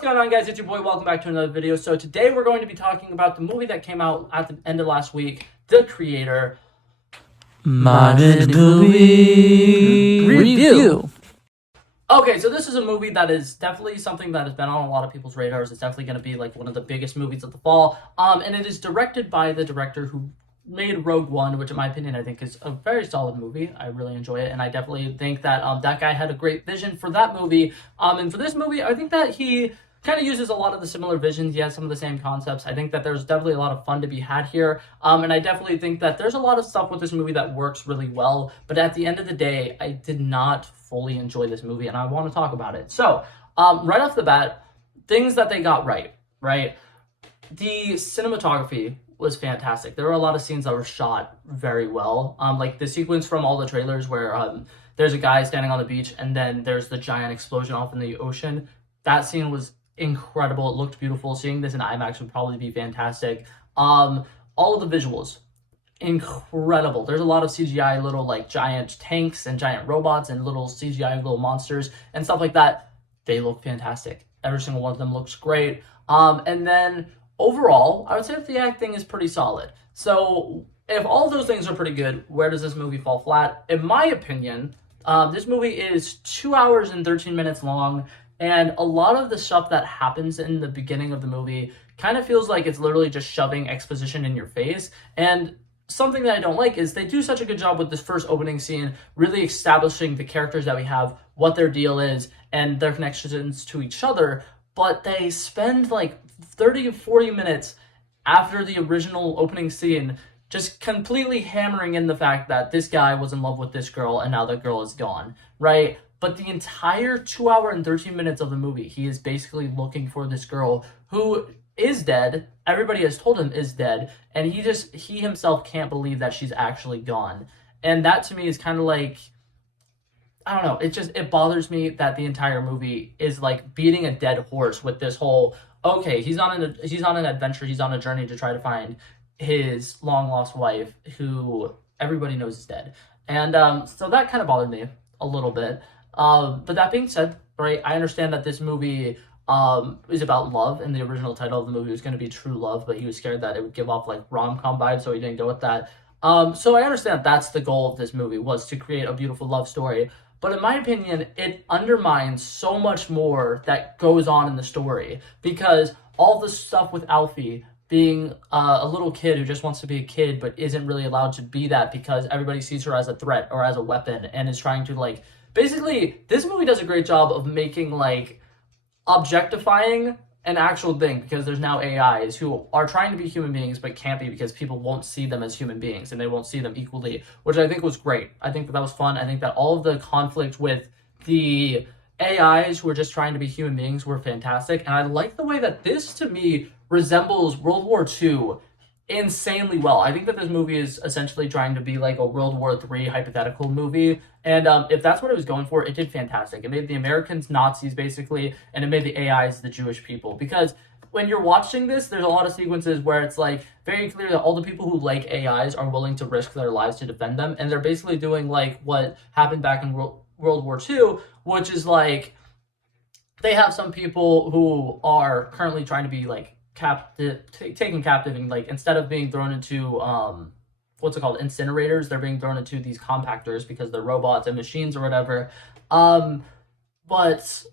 What's going on, guys? It's your boy. Welcome back to another video. So today we're going to be talking about the movie that came out at the end of last week, The Creator. Modern Movie Review. Okay, so this is a movie that is definitely something that has been on a lot of people's radars. It's definitely going to be like one of the biggest movies of the fall. And it is directed by the director who made Rogue One, which in my opinion I think is a very solid movie. I really enjoy it, and I definitely think that that guy had a great vision for that movie. And for this movie, I think that he kind of uses a lot of the similar visions. He has some of the same concepts. I think that there's definitely a lot of fun to be had here. And I definitely think that there's a lot of stuff with this movie that works really well. But at the end of the day, I did not fully enjoy this movie, and I want to talk about it. So right off the bat, things that they got right? The cinematography was fantastic. There were a lot of scenes that were shot very well. Like the sequence from all the trailers where there's a guy standing on the beach and then there's the giant explosion off in the ocean. That scene was incredible. It looked beautiful. Seeing this in IMAX would probably be fantastic. All of the visuals, incredible. There's a lot of CGI little like giant tanks and giant robots and little CGI little monsters and stuff like that. They look fantastic. Every single one of them looks great. And then overall, I would say that the acting is pretty solid. So if all of those things are pretty good, where does this movie fall flat? In my opinion, this movie is 2 hours and 13 minutes long. And a lot of the stuff that happens in the beginning of the movie kind of feels like it's literally just shoving exposition in your face. And something that I don't like is they do such a good job with this first opening scene, really establishing the characters that we have, what their deal is, and their connections to each other. But they spend like 30 to 40 minutes after the original opening scene just completely hammering in the fact that this guy was in love with this girl and now that girl is gone, right? But the entire 2 hour and 13 minutes of the movie, he is basically looking for this girl who is dead. Everybody has told him is dead. And he himself can't believe that she's actually gone. And that to me is kind of like, I don't know. It bothers me that the entire movie is like beating a dead horse with this whole, okay, he's on an adventure. He's on a journey to try to find his long lost wife who everybody knows is dead. And so that kind of bothered me a little bit. But that being said, right, I understand that this movie is about love, and the original title of the movie was going to be True Love, but he was scared that it would give off like rom-com vibes, so he didn't go with that. So I understand that's the goal of this movie, was to create a beautiful love story. But in my opinion, it undermines so much more that goes on in the story, because all the stuff with Alphie being a little kid who just wants to be a kid but isn't really allowed to be that because everybody sees her as a threat or as a weapon and is trying to like, basically this movie does a great job of making like objectifying an actual thing, because there's now AIs who are trying to be human beings but can't be because people won't see them as human beings and they won't see them equally, which I think was great. I think that was fun. I think that all of the conflict with the AIs who are just trying to be human beings were fantastic. And I like the way that this, to me, resembles World War II insanely well. I think that this movie is essentially trying to be like a World War III hypothetical movie. And if that's what it was going for, it did fantastic. It made the Americans Nazis, basically, and it made the AIs the Jewish people. Because when you're watching this, there's a lot of sequences where it's like very clear that all the people who like AIs are willing to risk their lives to defend them. And they're basically doing like what happened back in World War II, which is like they have some people who are currently trying to be like taken captive, and like instead of being thrown into incinerators, they're being thrown into these compactors because they're robots and machines or whatever. But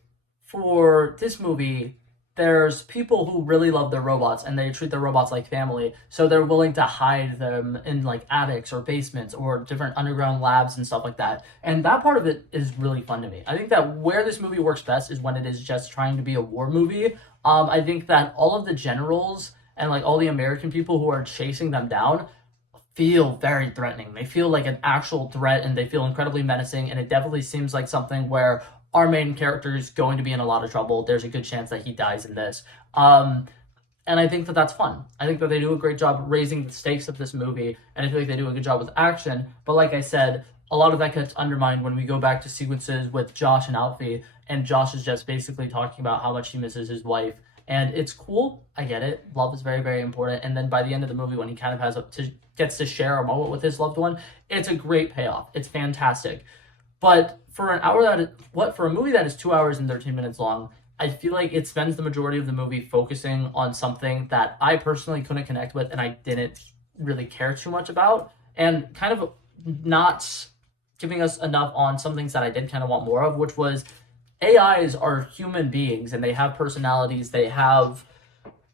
for this movie, there's people who really love their robots and they treat their robots like family, so they're willing to hide them in like attics or basements or different underground labs and stuff like that. And that part of it is really fun to me. I think that where this movie works best is when it is just trying to be a war movie. I think that all of the generals and like all the American people who are chasing them down feel very threatening. They feel like an actual threat and they feel incredibly menacing, and it definitely seems like something where our main character is going to be in a lot of trouble. There's a good chance that he dies in this. And I think that that's fun. I think that they do a great job raising the stakes of this movie, and I feel like they do a good job with action. But like I said, a lot of that gets undermined when we go back to sequences with Josh and Alphie, and Josh is just basically talking about how much he misses his wife. And it's cool. I get it. Love is very, very important. And then by the end of the movie, when he kind of gets to share a moment with his loved one, it's a great payoff. It's fantastic. But for a movie that is 2 hours and 13 minutes long, I feel like it spends the majority of the movie focusing on something that I personally couldn't connect with and I didn't really care too much about, and kind of not giving us enough on some things that I did kind of want more of, which was AIs are human beings and they have personalities, they have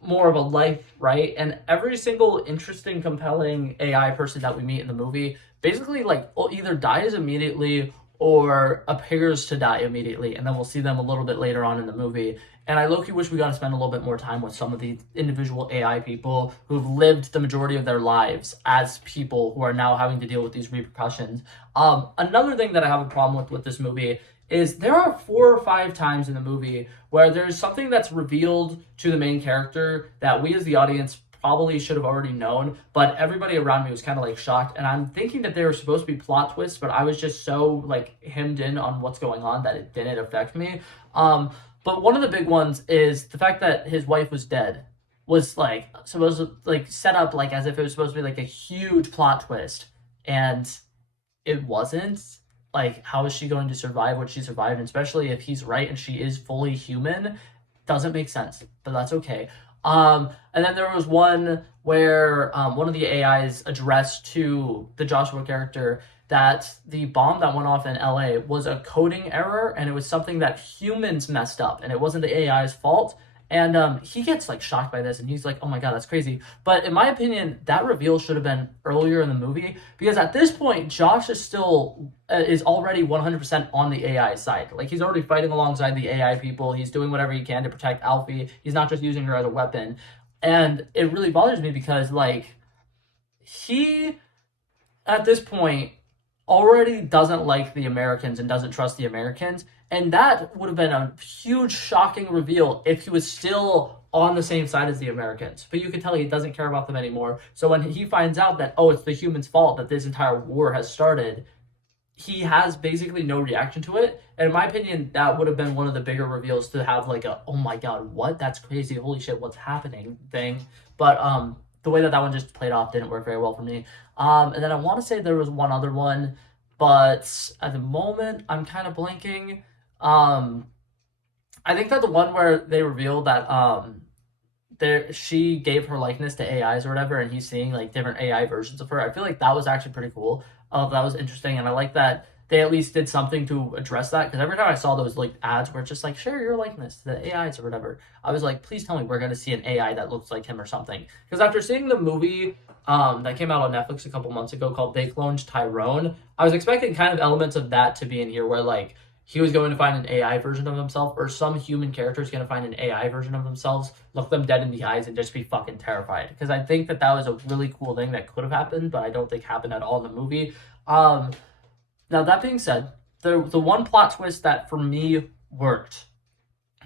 more of a life, right? And every single interesting, compelling AI person that we meet in the movie basically like either dies immediately or appears to die immediately, and then we'll see them a little bit later on in the movie. And I low-key wish we got to spend a little bit more time with some of the individual AI people who've lived the majority of their lives as people who are now having to deal with these repercussions. Another thing that I have a problem with this movie is there are 4 or 5 times in the movie where there's something that's revealed to the main character that we as the audience probably should have already known, but everybody around me was kind of like shocked, and I'm thinking that they were supposed to be plot twists, but I was just so like hemmed in on what's going on that it didn't affect me. But one of the big ones is the fact that his wife was dead was like supposed to like set up like as if it was supposed to be like a huge plot twist, and it wasn't. Like, how is she going to survive what she survived? And especially if he's right and she is fully human, doesn't make sense, but that's okay. And then there was one where one of the AIs addressed to the Joshua character that the bomb that went off in LA was a coding error, and it was something that humans messed up, and it wasn't the AI's fault. And he gets like shocked by this, and he's like, "Oh my god, that's crazy!" But in my opinion, that reveal should have been earlier in the movie, because at this point, Josh is still is already 100% on the AI side. Like, he's already fighting alongside the AI people. He's doing whatever he can to protect Alphie. He's not just using her as a weapon, and it really bothers me because like he at this point already doesn't like the Americans and doesn't trust the Americans. And that would have been a huge, shocking reveal if he was still on the same side as the Americans. But you can tell he doesn't care about them anymore. So when he finds out that, oh, it's the humans' fault that this entire war has started, he has basically no reaction to it. And in my opinion, that would have been one of the bigger reveals to have like a, oh my god, what? That's crazy. Holy shit, what's happening thing. But the way that one just played off didn't work very well for me. And then I want to say there was one other one, but at the moment, I'm kind of blanking. I think that the one where they revealed that she gave her likeness to AIs or whatever, and he's seeing like different AI versions of her. I feel like that was actually pretty cool. That was interesting, and I like that they at least did something to address that, because every time I saw those like ads where it's just like share your likeness to the AIs or whatever, I was like, please tell me we're gonna see an AI that looks like him or something. Because after seeing the movie that came out on Netflix a couple months ago called They Cloned Tyrone, I was expecting kind of elements of that to be in here, where like he was going to find an AI version of himself, or some human character is going to find an AI version of themselves, look them dead in the eyes, and just be fucking terrified. Because I think that was a really cool thing that could have happened, but I don't think happened at all in the movie. Now, that being said, the one plot twist that for me worked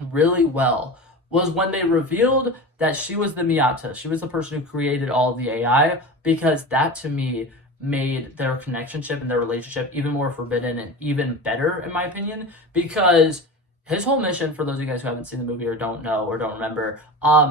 really well was when they revealed that she was the Miata. She was the person who created all of the AI, because that to me made their connection-ship and their relationship even more forbidden and even better, in my opinion, because his whole mission, for those of you guys who haven't seen the movie or don't know or don't remember,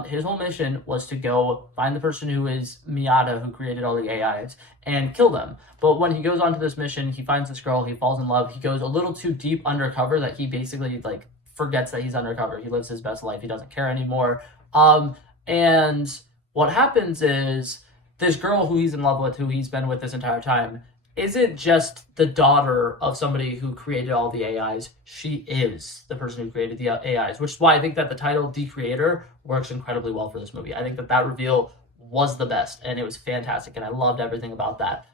his whole mission was to go find the person who is Miata, who created all the AIs, and kill them. But when he goes onto this mission, he finds this girl, he falls in love, he goes a little too deep undercover that he basically like forgets that he's undercover. He lives his best life, he doesn't care anymore. And what happens is this girl who he's in love with, who he's been with this entire time, isn't just the daughter of somebody who created all the AIs. She is the person who created the AIs, which is why I think that the title, The Creator, works incredibly well for this movie. I think that reveal was the best, and it was fantastic, and I loved everything about that.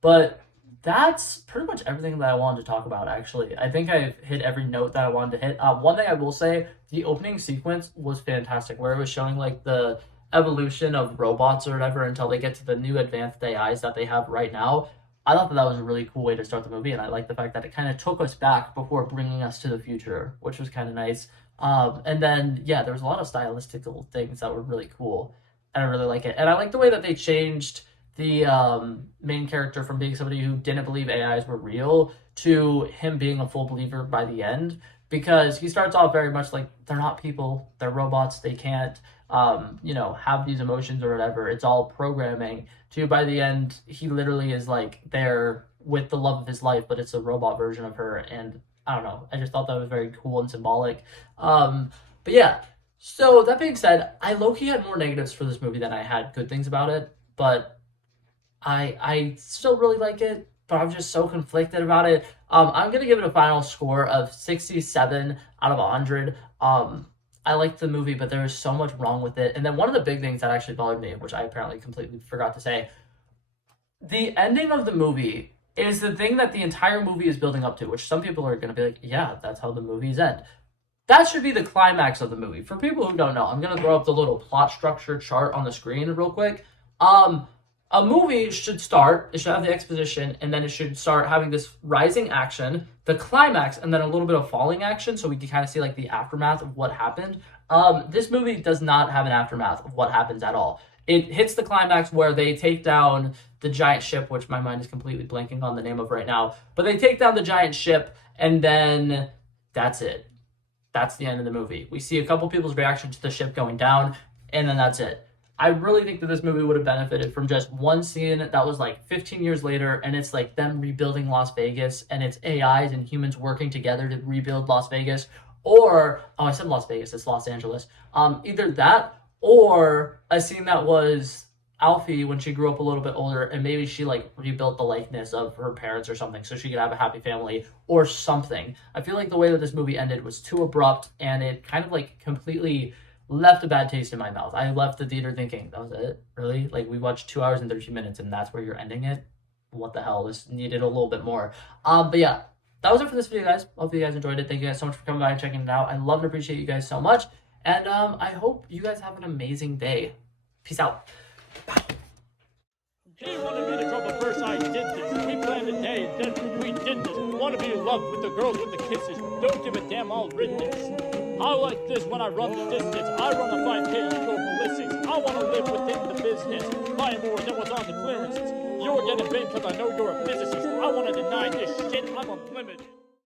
But that's pretty much everything that I wanted to talk about, actually. I think I've hit every note that I wanted to hit. One thing I will say, the opening sequence was fantastic, where it was showing like the evolution of robots or whatever until they get to the new advanced AIs that they have right now. I thought that was a really cool way to start the movie, and I like the fact that it kind of took us back before bringing us to the future, which was kind of nice. And then, yeah, there was a lot of stylistical things that were really cool, and I really like it. And I like the way that they changed the main character from being somebody who didn't believe AIs were real to him being a full believer by the end, because he starts off very much like, they're not people, they're robots, they can't have these emotions or whatever. It's all programming. To by the end, he literally is like there with the love of his life, but it's a robot version of her, and I don't know. I just thought that was very cool and symbolic. But yeah. So that being said, I low-key had more negatives for this movie than I had good things about it. But I still really like it, but I'm just so conflicted about it. I'm gonna give it a final score of 67 out of 100. I liked the movie, but there was so much wrong with it. And then one of the big things that actually bothered me, which I apparently completely forgot to say, the ending of the movie is the thing that the entire movie is building up to, which some people are gonna be like, yeah, that's how the movies end. That should be the climax of the movie. For people who don't know, I'm gonna throw up the little plot structure chart on the screen real quick. A movie should start, it should have the exposition, and then it should start having this rising action, the climax, and then a little bit of falling action, so we can kind of see like the aftermath of what happened. This movie does not have an aftermath of what happens at all. It hits the climax where they take down the giant ship, which my mind is completely blanking on the name of right now, but they take down the giant ship, and then that's it. That's the end of the movie. We see a couple people's reaction to the ship going down, and then that's it. I really think that this movie would have benefited from just one scene that was like 15 years later, and it's like them rebuilding Las Vegas, and it's AIs and humans working together to rebuild Las Vegas. Or, oh, I said Las Vegas, it's Los Angeles. Either that, or a scene that was Alphie when she grew up a little bit older, and maybe she like rebuilt the likeness of her parents or something so she could have a happy family or something. I feel like the way that this movie ended was too abrupt, and it kind of like completely left a bad taste in my mouth. I left the theater thinking, that was it? Really? Like, we watched 2 hours and 13 minutes and that's where you're ending it? What the hell? This needed a little bit more. But yeah, that was it for this video, guys. Hope you guys enjoyed it. Thank you guys so much for coming by and checking it out. I love and appreciate you guys so much. And I hope you guys have an amazing day. Peace out. Bye. He wanted me to drop a verse, I did this. We planned a day and then we did this. Wanna be in love with the girls with the kisses. Don't give a damn, I'll written this. I like this when I run the distance. I run a 5K, you go ballistics. I wanna live within the business. Buy more than what's on the clearances. You're getting big cause I know you're a physicist. I wanna deny this shit, I'm unlimited.